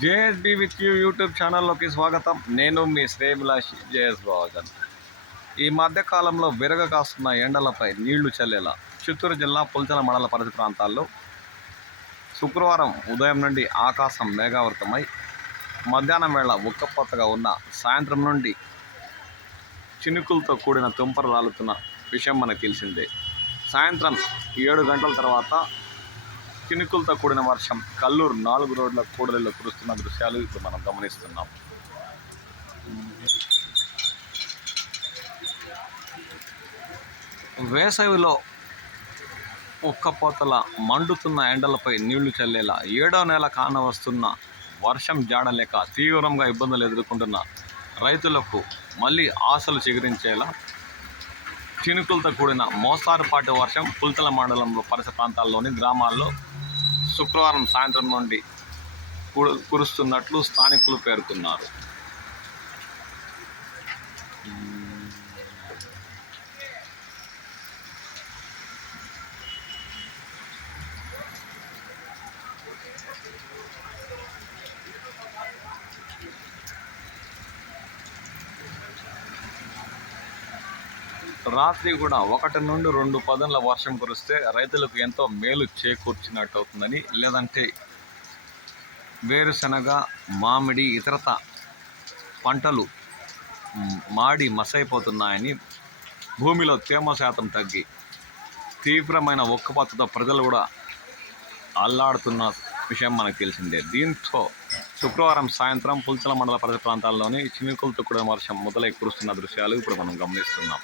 JSB with you YouTube ఛానల్లోకి స్వాగతం. నేను మీ శ్రేయభిలాషి జేఎస్ బావజన్. ఈ మధ్యకాలంలో విరగ కాస్తున్న ఎండలపై నీళ్లు చల్లేలా చిత్తూరు జిల్లా పుల్చల మండల పరిధి ప్రాంతాల్లో శుక్రవారం ఉదయం నుండి ఆకాశం మేఘావృతమై మధ్యాహ్నం వేళ ఉక్కపోతగా ఉన్న సాయంత్రం నుండి చినుకులతో కూడిన తుంపర రాలుతున్న విషయం మనకు తెలిసిందే. సాయంత్రం 7 గంటల తర్వాత చినుకులతో కూడిన వర్షం కల్లూరు 4 రోడ్ల కూడలిలో కురుస్తున్న దృశ్యాలు ఇప్పుడు మనం గమనిస్తున్నాం. వేసవిలో ఉక్కపోతల మండుతున్న ఎండలపై నీళ్లు చల్లేలా 7వ నెల కానవస్తున్న వర్షం జాడలేక తీవ్రంగా ఇబ్బందులు ఎదుర్కొంటున్న రైతులకు మళ్ళీ ఆశలు చిగురించేలా చినుకులతో కూడిన మోస్తారుపాటి వర్షం పుల్తల మండలంలో పరిసర ప్రాంతాల్లోని గ్రామాల్లో శుక్రవారం సాయంత్రం నుండి కురుస్తున్నట్లు స్థానికులు పేర్కొన్నారు. రాత్రి కూడా 1 నుండి 2 పదుల వర్షం కురిస్తే రైతులకు ఎంతో మేలు చేకూర్చినట్టు అవుతుందని, లేదంటే వేరుశనగ, మామిడి, ఇతరత పంటలు మాడి మసైపోతున్నాయని, భూమిలో తేమ శాతం తగ్గి తీవ్రమైన ఉక్కపోతతో ప్రజలు కూడా అల్లాడుతున్న విషయం మనకు తెలిసిందే. దీంతో శుక్రవారం సాయంత్రం పుల్చల మండల పరిసర ప్రాంతాల్లోని చినుకులతో కూడిన వర్షం మొదలై కురుస్తున్న దృశ్యాలు ఇప్పుడు మనం గమనిస్తున్నాం.